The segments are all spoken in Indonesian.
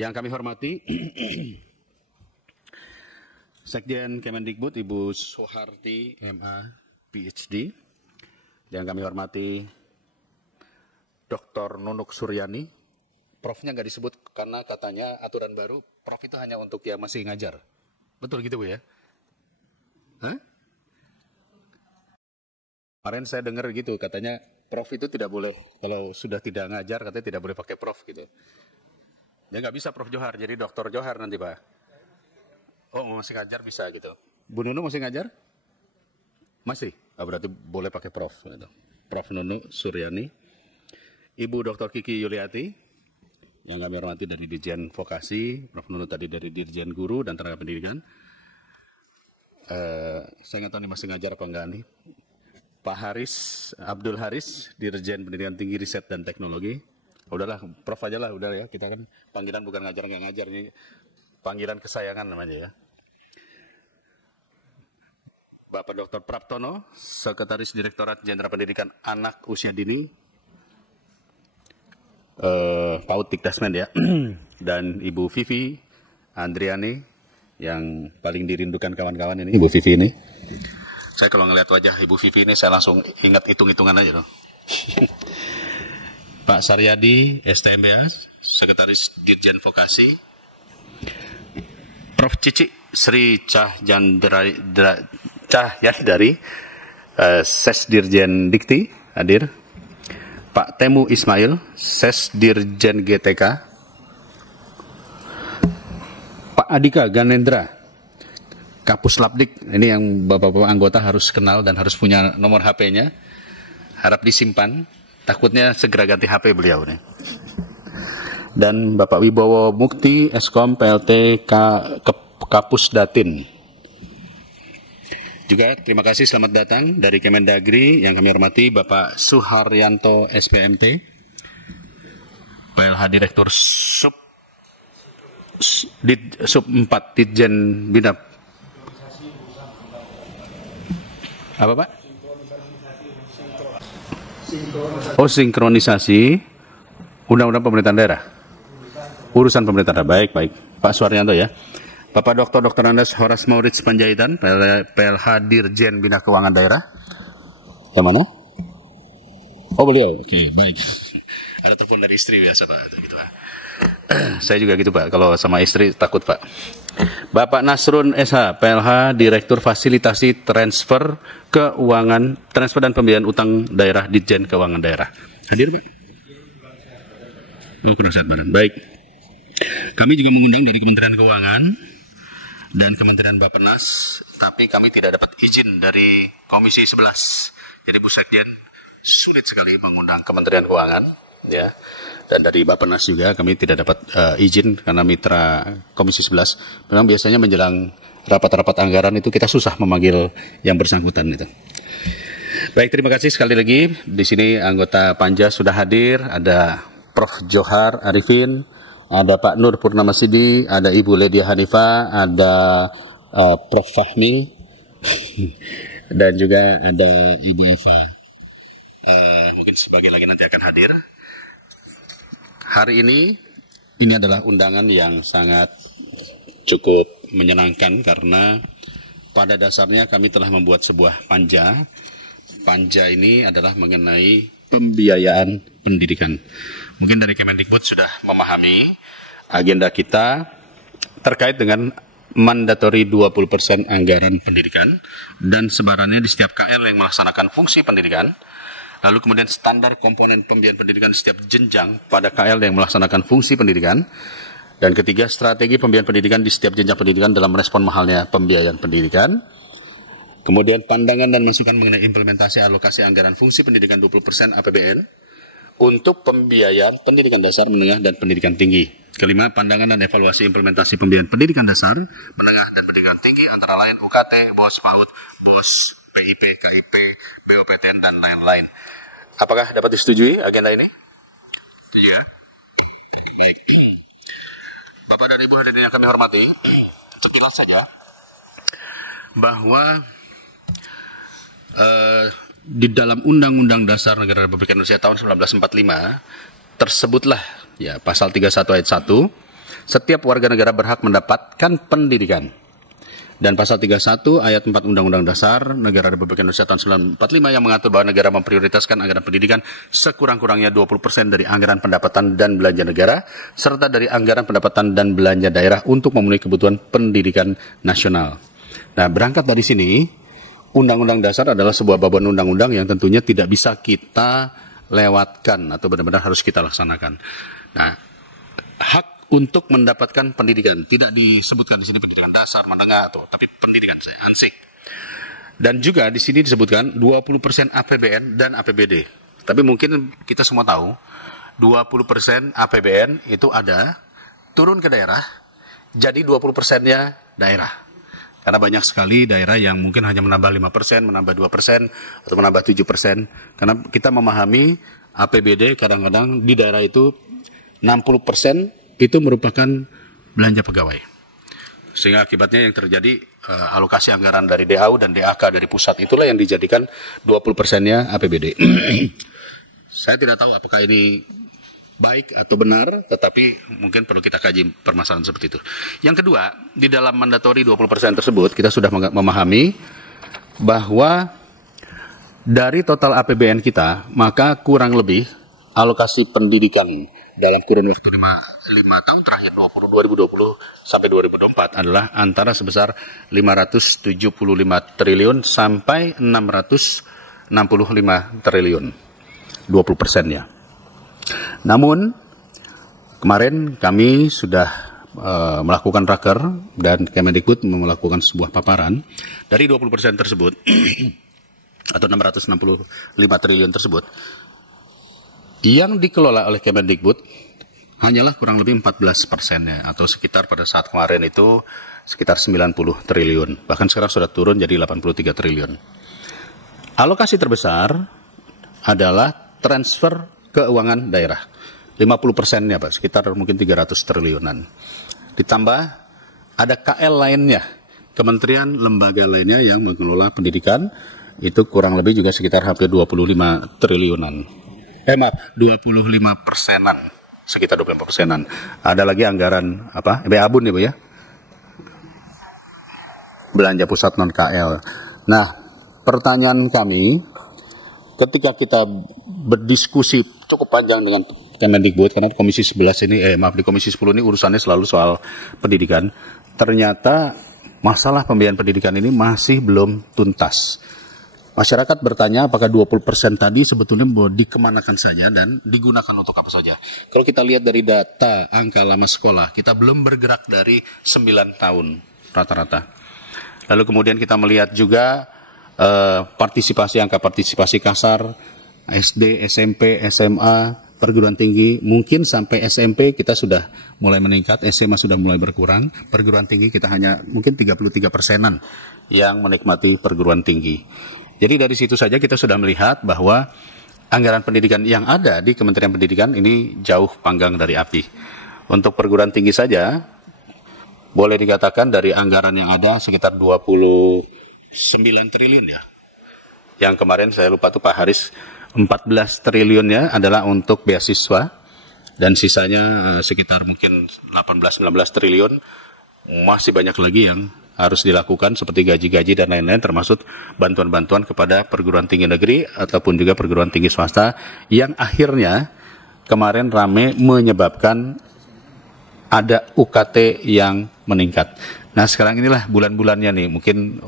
Yang kami hormati Sekjen Kemendikbud Ibu Soeharti MA PhD. Yang kami hormati Dr. Nunuk Suryani. Profnya nggak disebut karena katanya aturan baru prof itu hanya untuk yang masih ngajar. Betul gitu Bu ya? Hah? Kemarin saya dengar gitu katanya prof itu tidak boleh, kalau sudah tidak ngajar katanya tidak boleh pakai prof gitu. Ya nggak bisa Prof Johar, jadi Dr. Johar nanti Pak. Oh masih ngajar bisa gitu. Bu Nunu masih ngajar? Masih? Oh, berarti boleh pakai prof. Gitu. Prof Nunu Suryani. Ibu Dr. Kiki Yuliati, yang kami hormati dari Dirjen Vokasi, Prof Nunu tadi dari Dirjen Guru dan Tenaga Pendidikan. Saya nggak tahu nih masih ngajar apa enggak nih. Pak Haris, Abdul Haris, Dirjen Pendidikan Tinggi Riset dan Teknologi. Udahlah, Prof aja lah, udah ya. Kita kan panggilan bukan ngajar nggak ngajar, ini panggilan kesayangan namanya ya. Bapak Dr. Praptono, Sekretaris Direktorat Jenderal Pendidikan Anak Usia Dini, PAUD Dikdasmen ya. Dan Ibu Vivi Andriani, yang paling dirindukan kawan-kawan ini, Ibu Vivi ini. Saya kalau ngelihat wajah Ibu Vivi ini, saya langsung ingat hitung-hitungan aja loh. Pak Saryadi, STMBA, Sekretaris Dirjen Vokasi. Prof Cici Sri Cahyandari, Ses Dirjen Dikti, hadir. Pak Temu Ismail, Ses Dirjen GTK. Pak Adika Ganendra, Kapus Labdik, ini yang bapak-bapak anggota harus kenal dan harus punya nomor HP-nya. Harap disimpan, takutnya segera ganti HP beliau nih. Dan Bapak Wibowo Mukti, Eskom PLT Kapus Datin. Juga terima kasih selamat datang dari Kemendagri yang kami hormati Bapak Suharyanto SPMT, PLH Direktur Sub 4 Ditjen Bina. Apa Pak? Oh, sinkronisasi undang-undang pemerintahan daerah. Urusan pemerintahan daerah. Baik. Pak Suharyanto ya. Bapak Dr. Andes Horas Maurits Panjaitan, PLH Dirjen Bina Keuangan Daerah. Yang mana? Oh, beliau. Oke, baik. Ada telepon dari istri biasa Pak. Gitu, Pak. Saya juga gitu Pak. Kalau sama istri takut Pak. Bapak Nasrun SH, PLH Direktur Fasilitasi Transfer Keuangan, Transfer dan Pembiayaan Utang Daerah Ditjen Keuangan Daerah. Hadir Pak? Oh, kurang sehat badan. Baik. Kami juga mengundang dari Kementerian Keuangan dan Kementerian Bappenas, tapi kami tidak dapat izin dari Komisi 11. Jadi Bu Sekjen sulit sekali mengundang Kementerian Keuangan, ya. Dan dari Bappenas juga kami tidak dapat izin karena mitra Komisi 11. Memang biasanya menjelang rapat-rapat anggaran itu kita susah memanggil yang bersangkutan itu. Baik, terima kasih sekali lagi. Di sini anggota Panja sudah hadir, ada Prof Johar Arifin, ada Pak Nur Purnamasidi, ada Ibu Ledia Hanifa, ada Prof Fahmi, dan juga ada Ibu Eva. Mungkin sebagian lagi nanti akan hadir. Hari ini adalah undangan yang sangat cukup menyenangkan karena pada dasarnya kami telah membuat sebuah panja. Panja ini adalah mengenai pembiayaan pendidikan. Mungkin dari Kemendikbud sudah memahami agenda kita terkait dengan mandatory 20% anggaran pendidikan dan sebarannya di setiap KL yang melaksanakan fungsi pendidikan. Lalu kemudian standar komponen pembiayaan pendidikan di setiap jenjang pada KL yang melaksanakan fungsi pendidikan. Dan ketiga, strategi pembiayaan pendidikan di setiap jenjang pendidikan dalam merespon mahalnya pembiayaan pendidikan. Kemudian pandangan dan masukan mengenai implementasi alokasi anggaran fungsi pendidikan 20% APBN untuk pembiayaan pendidikan dasar, menengah, dan pendidikan tinggi. Kelima, pandangan dan evaluasi implementasi pembiayaan pendidikan dasar, menengah, dan pendidikan tinggi antara lain UKT, BOS, PAUD, BOS, PIP, KIP, BOPTN, dan lain-lain. Apakah dapat disetujui agenda ini? Setuju ya? Baik. Bapak dan Ibu hadirin yang kami hormati, sekilas saja bahwa di dalam Undang-Undang Dasar Negara Republik Indonesia tahun 1945 tersebutlah ya pasal 31 ayat 1 setiap warga negara berhak mendapatkan pendidikan. Dan pasal 31 ayat 4 Undang-Undang Dasar Negara Republik Indonesia tahun 1945 yang mengatur bahwa negara memprioritaskan anggaran pendidikan sekurang-kurangnya 20% dari anggaran pendapatan dan belanja negara, serta dari anggaran pendapatan dan belanja daerah untuk memenuhi kebutuhan pendidikan nasional. Nah, berangkat dari sini, Undang-Undang Dasar adalah sebuah babuan undang-undang yang tentunya tidak bisa kita lewatkan atau benar-benar harus kita laksanakan. Nah, hak untuk mendapatkan pendidikan tidak disebutkan di sini pendidikan dasar, menengah, tapi pendidikan ansih. Dan juga di sini disebutkan 20% APBN dan APBD. Tapi mungkin kita semua tahu 20% APBN itu ada turun ke daerah, jadi 20%-nya daerah. Karena banyak sekali daerah yang mungkin hanya menambah 5%, menambah 2%, atau menambah 7%. Karena kita memahami APBD kadang-kadang di daerah itu 60% itu merupakan belanja pegawai. Sehingga akibatnya yang terjadi alokasi anggaran dari DAU dan DAK dari pusat itulah yang dijadikan 20%-nya APBD. Saya tidak tahu apakah ini baik atau benar, tetapi mungkin perlu kita kaji permasalahan seperti itu. Yang kedua, di dalam mandatori 20% tersebut, kita sudah memahami bahwa dari total APBN kita, maka kurang lebih alokasi pendidikan dalam kurun waktu 5 tahun terakhir 2020 sampai 2024 adalah antara sebesar 575 triliun sampai 665 triliun, 20%-nya. Namun kemarin kami sudah melakukan raker dan Kemendikbud melakukan sebuah paparan dari 20% tersebut atau 665 triliun tersebut yang dikelola oleh Kemendikbud hanyalah kurang lebih 14%-nya atau sekitar pada saat kemarin itu sekitar 90 triliun. Bahkan sekarang sudah turun jadi 83 triliun. Alokasi terbesar adalah transfer keuangan daerah. 50%-nya Pak, sekitar mungkin 300 triliunan. Ditambah ada KL lainnya, kementerian lembaga lainnya yang mengelola pendidikan itu kurang lebih juga sekitar hampir 25 triliunan. 25%-an. Sekitar 25%-an. Ada lagi anggaran BABUN ya Bu ya. Belanja pusat non KL. Nah, pertanyaan kami ketika kita berdiskusi cukup panjang dengan Kemendikbud karena Komisi 11 ini di Komisi 10 ini urusannya selalu soal pendidikan. Ternyata masalah pembiayaan pendidikan ini masih belum tuntas. Masyarakat bertanya apakah 20% tadi sebetulnya mau dikemanakan saja dan digunakan untuk apa saja. Kalau kita lihat dari data angka lama sekolah, kita belum bergerak dari 9 tahun rata-rata. Lalu kemudian kita melihat juga angka partisipasi kasar, SD, SMP, SMA, perguruan tinggi, mungkin sampai SMP kita sudah mulai meningkat, SMA sudah mulai berkurang, perguruan tinggi kita hanya mungkin 33%-an yang menikmati perguruan tinggi. Jadi dari situ saja kita sudah melihat bahwa anggaran pendidikan yang ada di Kementerian Pendidikan ini jauh panggang dari api. Untuk perguruan tinggi saja, boleh dikatakan dari anggaran yang ada sekitar 29 triliun ya. Yang kemarin saya lupa tuh Pak Haris, 14 triliunnya adalah untuk beasiswa dan sisanya sekitar mungkin 18-19 triliun. Masih banyak lagi yang harus dilakukan seperti gaji-gaji dan lain-lain termasuk bantuan-bantuan kepada perguruan tinggi negeri ataupun juga perguruan tinggi swasta yang akhirnya kemarin rame menyebabkan ada UKT yang meningkat. Nah sekarang inilah bulan-bulannya nih mungkin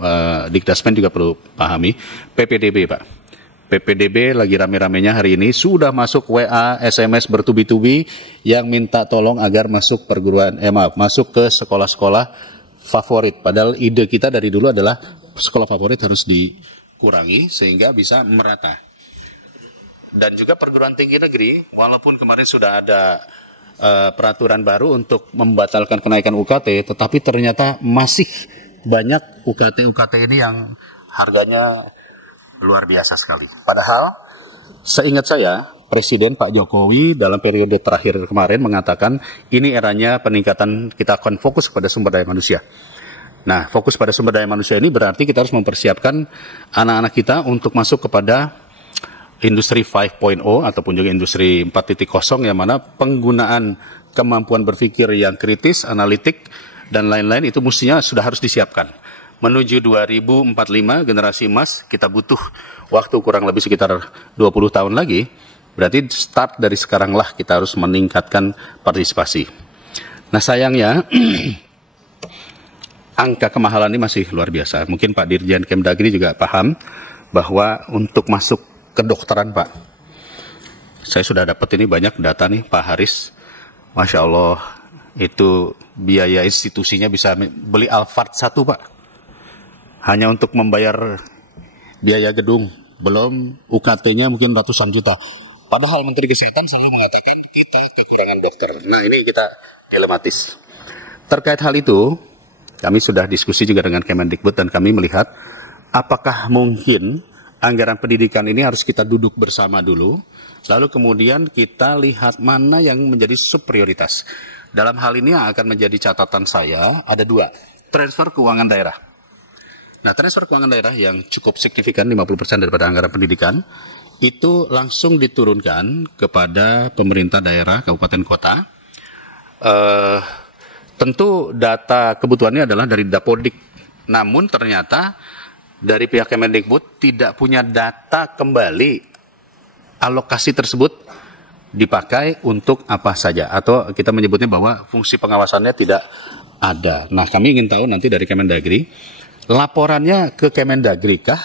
Dikdasmen juga perlu pahami PPDB Pak. PPDB lagi rame-ramenya hari ini sudah masuk WA, SMS bertubi-tubi yang minta tolong agar masuk masuk ke sekolah-sekolah favorit. Padahal ide kita dari dulu adalah sekolah favorit harus dikurangi sehingga bisa merata. Dan juga perguruan tinggi negeri, walaupun kemarin sudah ada peraturan baru untuk membatalkan kenaikan UKT, tetapi ternyata masih banyak UKT ini yang harganya luar biasa sekali. Padahal seingat saya Presiden Pak Jokowi dalam periode terakhir kemarin mengatakan ini eranya peningkatan, kita akan fokus pada sumber daya manusia. Nah, fokus pada sumber daya manusia ini berarti kita harus mempersiapkan anak-anak kita untuk masuk kepada industri 5.0 ataupun juga industri 4.0 yang mana penggunaan kemampuan berpikir yang kritis, analitik, dan lain-lain itu mestinya sudah harus disiapkan. Menuju 2045 generasi emas kita butuh waktu kurang lebih sekitar 20 tahun lagi. Berarti start dari sekaranglah kita harus meningkatkan partisipasi. Nah sayangnya angka kemahalan ini masih luar biasa. Mungkin Pak Dirjen Kemdagri juga paham bahwa untuk masuk kedokteran Pak, saya sudah dapat ini banyak data nih Pak Haris. Masya Allah itu biaya institusinya bisa beli Alphard 1 Pak. Hanya untuk membayar biaya gedung, belum UKT-nya mungkin ratusan juta. Padahal Menteri Kesehatan selalu mengatakan kita kekurangan dokter. Nah ini kita dilematis. Terkait hal itu, kami sudah diskusi juga dengan Kemendikbud dan kami melihat apakah mungkin anggaran pendidikan ini harus kita duduk bersama dulu, lalu kemudian kita lihat mana yang menjadi subprioritas. Dalam hal ini yang akan menjadi catatan saya ada 2, transfer keuangan daerah. Nah, transfer keuangan daerah yang cukup signifikan, 50% daripada anggaran pendidikan, itu langsung diturunkan kepada pemerintah daerah, kabupaten kota. Tentu data kebutuhannya adalah dari Dapodik. Namun ternyata dari pihak Kemendikbud tidak punya data kembali alokasi tersebut dipakai untuk apa saja. Atau kita menyebutnya bahwa fungsi pengawasannya tidak ada. Nah, kami ingin tahu nanti dari Kemendagri, laporannya ke Kemendagri kah?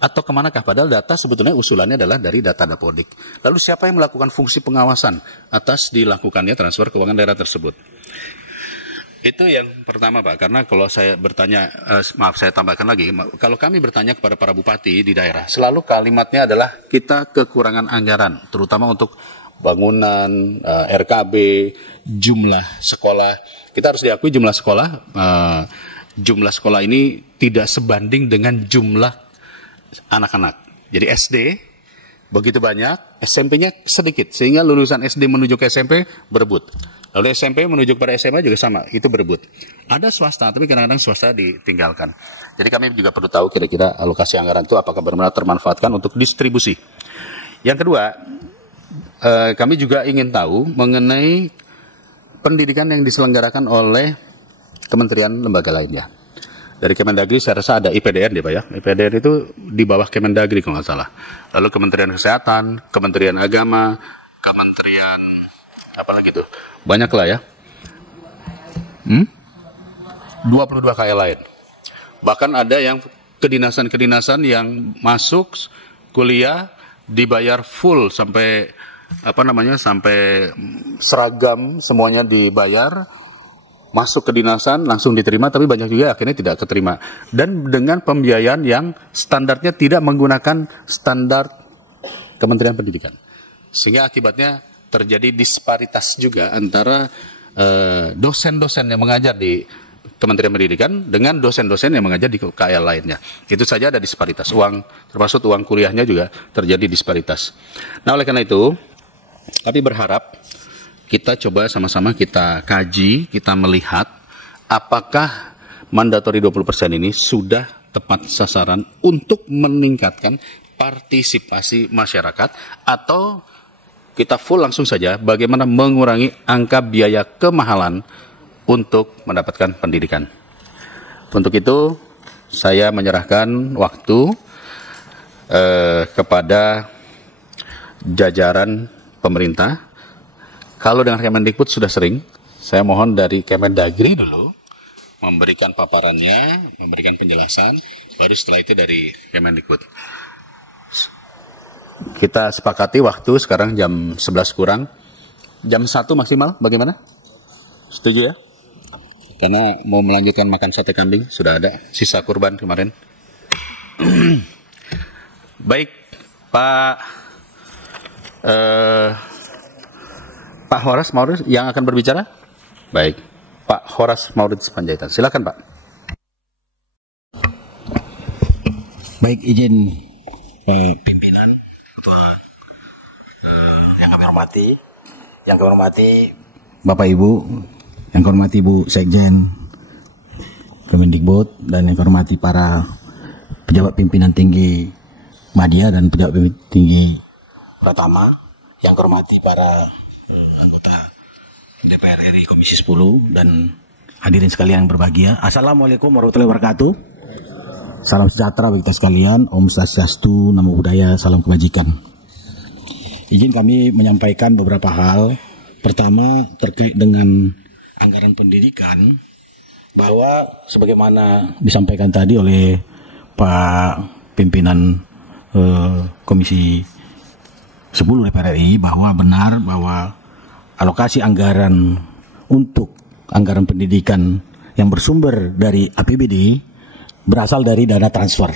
Atau kemanakah? Padahal data sebetulnya usulannya adalah dari data Dapodik. Lalu siapa yang melakukan fungsi pengawasan atas dilakukannya transfer keuangan daerah tersebut? Itu yang pertama Pak, karena kalau saya bertanya, maaf saya tambahkan lagi, kalau kami bertanya kepada para bupati di daerah, selalu kalimatnya adalah kita kekurangan anggaran, terutama untuk bangunan, RKB, jumlah sekolah. Kita harus diakui jumlah sekolah ini tidak sebanding dengan jumlah anak-anak. Jadi SD begitu banyak, SMP-nya sedikit, sehingga lulusan SD menuju ke SMP berebut. Lalu SMP menuju pada SMA juga sama, itu berebut. Ada swasta, tapi kadang-kadang swasta ditinggalkan. Jadi kami juga perlu tahu kira-kira alokasi anggaran itu apakah benar-benar termanfaatkan untuk distribusi. Yang kedua, kami juga ingin tahu mengenai pendidikan yang diselenggarakan oleh kementerian lembaga lainnya. Dari Kemendagri saya rasa ada IPDN deh Pak ya. IPDN itu di bawah Kemendagri kalau nggak salah. Lalu Kementerian Kesehatan, Kementerian Agama, Kementerian apa lagi tuh? Banyak lah ya. 22 KL lain. Bahkan ada yang kedinasan-kedinasan yang masuk kuliah dibayar full sampai sampai seragam semuanya dibayar, masuk kedinasan langsung diterima, tapi banyak juga akhirnya tidak keterima. Dan dengan pembiayaan yang standarnya tidak menggunakan standar Kementerian Pendidikan. Sehingga akibatnya terjadi disparitas juga antara dosen-dosen yang mengajar di Kementerian Pendidikan dengan dosen-dosen yang mengajar di KL lainnya. Itu saja ada disparitas. Termasuk uang kuliahnya juga terjadi disparitas. Nah, oleh karena itu, kami berharap kita coba sama-sama kita kaji, kita melihat apakah mandatori 20% ini sudah tepat sasaran untuk meningkatkan partisipasi masyarakat, atau kita full langsung saja bagaimana mengurangi angka biaya kemahalan untuk mendapatkan pendidikan. Untuk itu saya menyerahkan waktu kepada jajaran pemerintah. Kalau dengan Kemendikbud sudah sering, saya mohon dari Kemendagri dulu memberikan paparannya, memberikan penjelasan, baru setelah itu dari Kemendikbud. Kita sepakati waktu sekarang jam 11 kurang, jam 1 maksimal, bagaimana? Setuju ya? Karena mau melanjutkan makan sate kambing, sudah ada sisa kurban kemarin. Baik, Pak Horas Maurits yang akan berbicara? Baik, Pak Horas Maurits Panjaitan, silakan Pak. Baik, izin pimpinan, ketua yang kami hormati, Bapak Ibu, yang kami hormati Ibu Sekjen Kemendikbud, dan yang kami hormati para pejabat pimpinan tinggi Madya dan pejabat pimpinan tinggi Pratama, yang kami hormati para anggota DPR RI Komisi 10 dan hadirin sekalian yang berbahagia. Assalamualaikum warahmatullahi wabarakatuh. Salam sejahtera bagi kita sekalian. Om Swastiastu, Namo Buddhaya, salam kebajikan. Izin kami menyampaikan beberapa hal. Pertama, terkait dengan anggaran pendidikan, bahwa sebagaimana disampaikan tadi oleh Pak Pimpinan Komisi 10 DPR RI, bahwa benar bahwa alokasi anggaran untuk anggaran pendidikan yang bersumber dari APBD berasal dari dana transfer.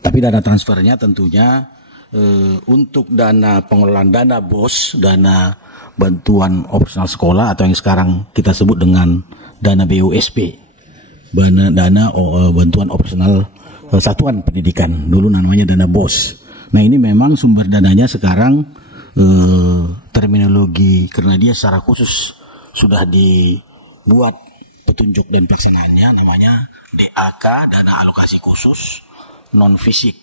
Tapi dana transfernya tentunya untuk dana pengelolaan dana BOS, dana bantuan operasional sekolah, atau yang sekarang kita sebut dengan dana BUSP, dana bantuan operasional satuan pendidikan, dulu namanya dana BOS. Nah, ini memang sumber dananya sekarang terminologi karena dia secara khusus sudah dibuat petunjuk dan pelaksanaannya, namanya DAK, dana alokasi khusus non fisik.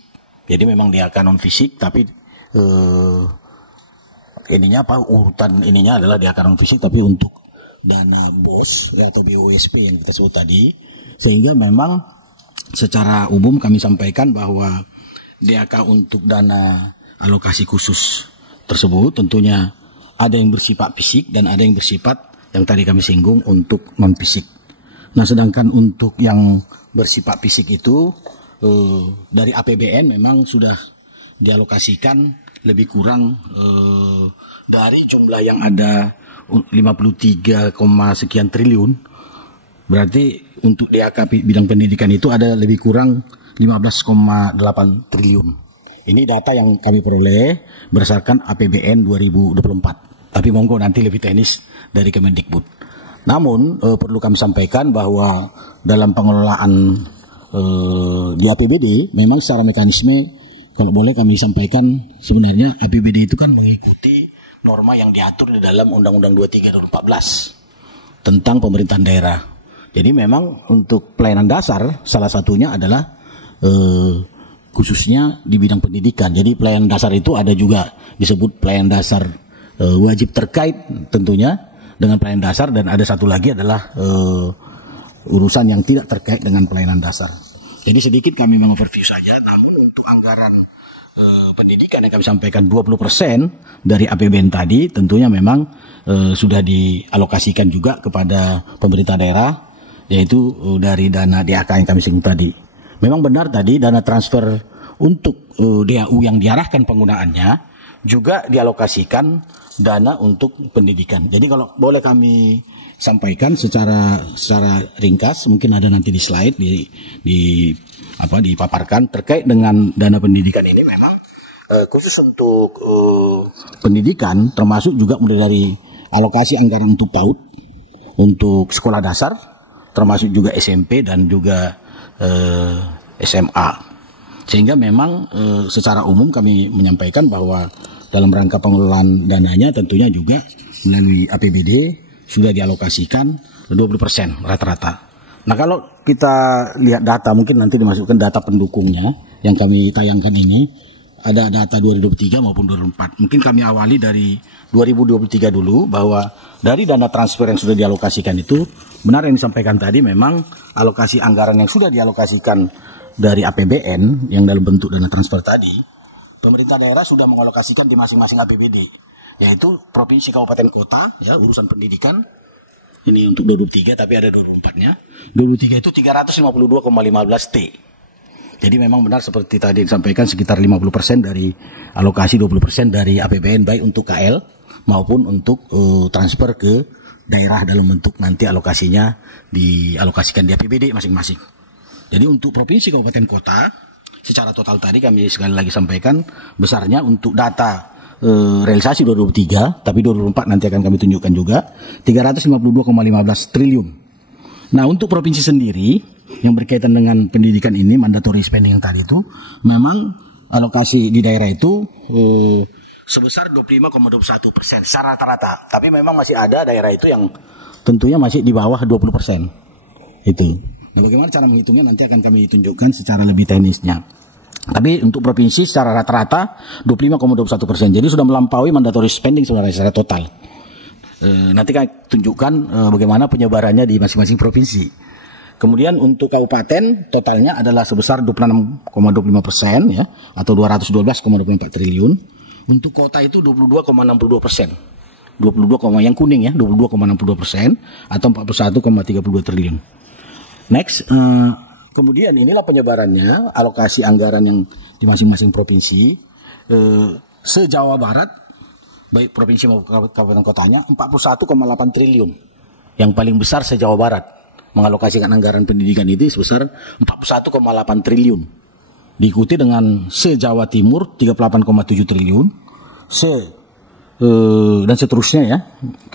Jadi memang DAK non fisik, tapi urutan ininya adalah DAK non fisik, tapi untuk dana BOS atau BUSP yang kita sebut tadi. Sehingga memang secara umum kami sampaikan bahwa DAK untuk dana alokasi khusus tersebut tentunya ada yang bersifat fisik dan ada yang bersifat yang tadi kami singgung untuk non fisik. Nah, sedangkan untuk yang bersifat fisik itu dari APBN memang sudah dialokasikan lebih kurang dari jumlah yang ada 53, sekian triliun. Berarti untuk DAK bidang pendidikan itu ada lebih kurang 15,8 triliun. Ini data yang kami peroleh berdasarkan APBN 2024. Tapi monggo nanti lebih teknis dari Kemendikbud. Namun perlu kami sampaikan bahwa dalam pengelolaan di APBD memang secara mekanisme, kalau boleh kami sampaikan, sebenarnya APBD itu kan mengikuti norma yang diatur di dalam Undang-Undang 23 2014 tentang pemerintahan daerah. Jadi memang untuk pelayanan dasar salah satunya adalah khususnya di bidang pendidikan. Jadi pelayanan dasar itu ada juga disebut pelayanan dasar wajib terkait tentunya dengan pelayanan dasar, dan ada satu lagi adalah urusan yang tidak terkait dengan pelayanan dasar. Jadi sedikit kami mengoverview saja, namun untuk anggaran pendidikan yang kami sampaikan 20% dari APBN tadi tentunya memang sudah dialokasikan juga kepada pemerintah daerah, yaitu dari dana DAK yang kami singgung tadi. Memang benar tadi dana transfer untuk DAU yang diarahkan penggunaannya juga dialokasikan dana untuk pendidikan. Jadi kalau boleh kami sampaikan secara ringkas, mungkin ada nanti di slide dipaparkan terkait dengan dana pendidikan ini. Memang khusus untuk pendidikan termasuk juga mulai dari alokasi anggaran untuk PAUD, untuk sekolah dasar, termasuk juga SMP dan juga SMA. Sehingga memang secara umum kami menyampaikan bahwa dalam rangka pengelolaan dananya tentunya juga melalui APBD sudah dialokasikan 20% rata-rata. Nah, kalau kita lihat data, mungkin nanti dimasukkan data pendukungnya yang kami tayangkan ini, ada data 2023 maupun 2024. Mungkin kami awali dari 2023 dulu, bahwa dari dana transfer yang sudah dialokasikan itu, benar yang disampaikan tadi, memang alokasi anggaran yang sudah dialokasikan dari APBN yang dalam bentuk dana transfer tadi, pemerintah daerah sudah mengalokasikan di masing-masing APBD, yaitu provinsi, kabupaten, kota, ya, urusan pendidikan. Ini untuk 2023, tapi ada 2024-nya. 2023 itu 352,15 T. Jadi memang benar seperti tadi disampaikan, sekitar 50% dari alokasi, 20% dari APBN, baik untuk KL maupun untuk transfer ke daerah dalam bentuk nanti alokasinya dialokasikan di APBD masing-masing. Jadi untuk provinsi, kabupaten, kota, secara total tadi kami sekali lagi sampaikan besarnya untuk data realisasi 2023, tapi 2024 nanti akan kami tunjukkan juga, 352,15 triliun. Nah, untuk provinsi sendiri yang berkaitan dengan pendidikan ini, mandatory spending yang tadi itu, memang alokasi di daerah itu sebesar 25,21% secara rata-rata. Tapi memang masih ada daerah itu yang tentunya masih di bawah 20%. Itu. Nah, bagaimana cara menghitungnya nanti akan kami tunjukkan secara lebih teknisnya. Tapi untuk provinsi secara rata-rata 25,21%. Jadi sudah melampaui mandatory spending sebenarnya secara total. Nanti kan tunjukkan bagaimana penyebarannya di masing-masing provinsi. Kemudian untuk kabupaten totalnya adalah sebesar 26,25% ya, atau 212,24 triliun. Untuk kota itu 22,62%. 22, yang kuning ya, 22,62% atau 41,32 triliun. Next, kemudian inilah penyebarannya alokasi anggaran yang di masing-masing provinsi. Se-Jawa Barat, baik provinsi maupun kabupaten kotanya, 41,8 triliun. Yang paling besar se-Jawa Barat mengalokasikan anggaran pendidikan itu sebesar 41,8 triliun. Diikuti dengan se-Jawa Timur 38,7 triliun, dan seterusnya ya.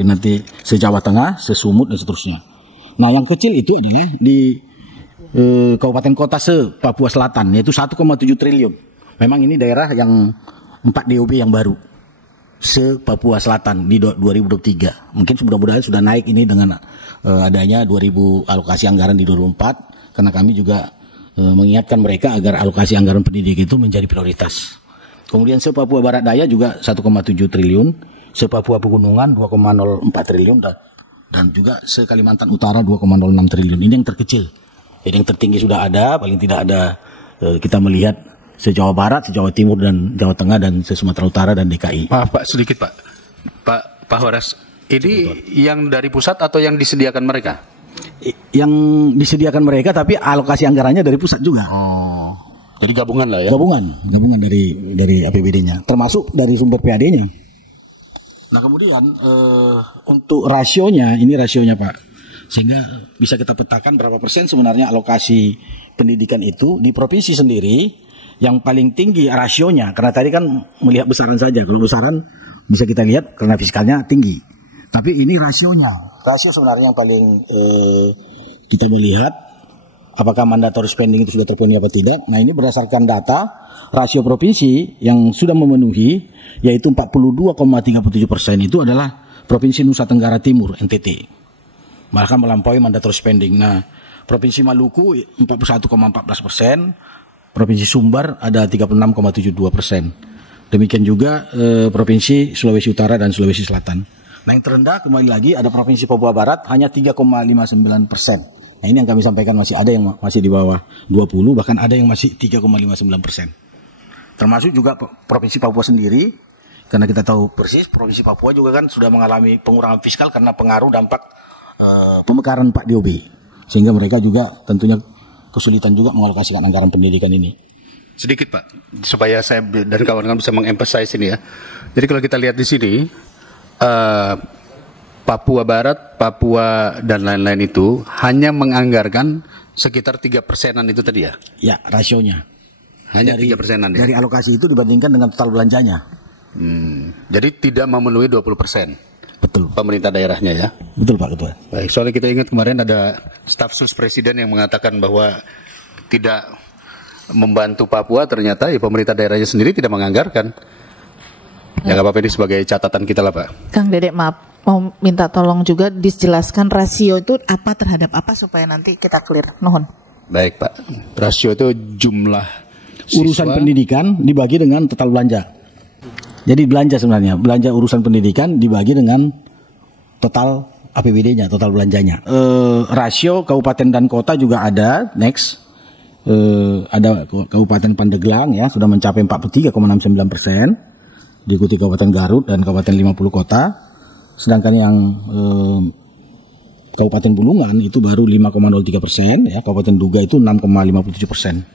Nanti se-Jawa Tengah, se-Sumut dan seterusnya. Nah, yang kecil itu adalah di kabupaten kota se-Papua Selatan, yaitu 1,7 triliun. Memang ini daerah yang 4 DOB yang baru se-Papua Selatan di 2023. Mungkin mudah-mudahan sudah naik ini dengan adanya 2000 alokasi anggaran di 2004, karena kami juga mengingatkan mereka agar alokasi anggaran pendidikan itu menjadi prioritas. Kemudian se-Papua Barat Daya juga 1,7 triliun, se-Papua Pegunungan 2,04 triliun, dan juga se-Kalimantan Utara 2,06 triliun. Ini yang terkecil. Jadi yang tertinggi sudah ada, paling tidak ada kita melihat se-Jawa Barat, se-Jawa Timur dan Jawa Tengah dan se-Sumatera Utara dan DKI. Maaf Pak, sedikit Pak. Pak Horas, ini yang dari pusat atau yang disediakan mereka? Yang disediakan mereka, tapi alokasi anggarannya dari pusat juga. Oh, jadi gabungan lah ya? Gabungan dari APBD-nya, termasuk dari sumber PAD-nya. Nah kemudian untuk rasionya, ini rasionya Pak, sehingga bisa kita petakan berapa persen sebenarnya alokasi pendidikan itu di provinsi sendiri. Yang paling tinggi rasionya, karena tadi kan melihat besaran saja, kalau besaran bisa kita lihat karena fiskalnya tinggi. Tapi ini rasionya, rasio sebenarnya yang paling kita melihat apakah mandatory spending itu sudah terpenuhi apa tidak. Nah ini berdasarkan data rasio provinsi yang sudah memenuhi, yaitu 42,37% itu adalah Provinsi Nusa Tenggara Timur, NTT. Bahkan melampaui mandatory spending. Nah, Provinsi Maluku 41,14%, Provinsi Sumbar ada 36,72%. Demikian juga Provinsi Sulawesi Utara dan Sulawesi Selatan. Nah yang terendah kembali lagi ada Provinsi Papua Barat hanya 3,59%. Nah ini yang kami sampaikan, masih ada yang masih di bawah 20, bahkan ada yang masih 3,59%. Termasuk juga Provinsi Papua sendiri, karena kita tahu persis Provinsi Papua juga kan sudah mengalami pengurangan fiskal karena pengaruh dampak pemekaran Pak DOB. Sehingga mereka juga tentunya kesulitan juga mengalokasikan anggaran pendidikan ini. Sedikit Pak, supaya saya dan kawan-kawan bisa mengemphasize ini ya. Jadi kalau kita lihat di sini, Papua Barat, Papua dan lain-lain itu hanya menganggarkan sekitar 3%-an itu tadi ya? Ya, rasionya. Hanya 3%-an ya? Dari alokasi itu dibandingkan dengan total belanjanya. Jadi tidak memenuhi 20%? Betul. Pemerintah daerahnya ya? Betul Pak Ketua. Baik, soalnya kita ingat kemarin ada staf sus presiden yang mengatakan bahwa tidak membantu Papua, ternyata ya pemerintah daerahnya sendiri tidak menganggarkan. Ya nggak apa-apa, ini sebagai catatan kita lah Pak. Kang Dedek, maaf, mau minta tolong juga dijelaskan rasio itu apa terhadap apa supaya nanti kita clear. Nuhun. Baik Pak, rasio itu jumlah urusan pendidikan dibagi dengan total belanja. Jadi belanja sebenarnya, belanja urusan pendidikan dibagi dengan total APBD-nya, total belanjanya. Rasio kabupaten dan kota juga ada, next. Ada Kabupaten Pandeglang ya, sudah mencapai 43,69%. Diikuti Kabupaten Garut dan Kabupaten 50 kota. Sedangkan yang Kabupaten Bulungan itu baru 5,03%, ya, Kabupaten Duga itu 6,57%.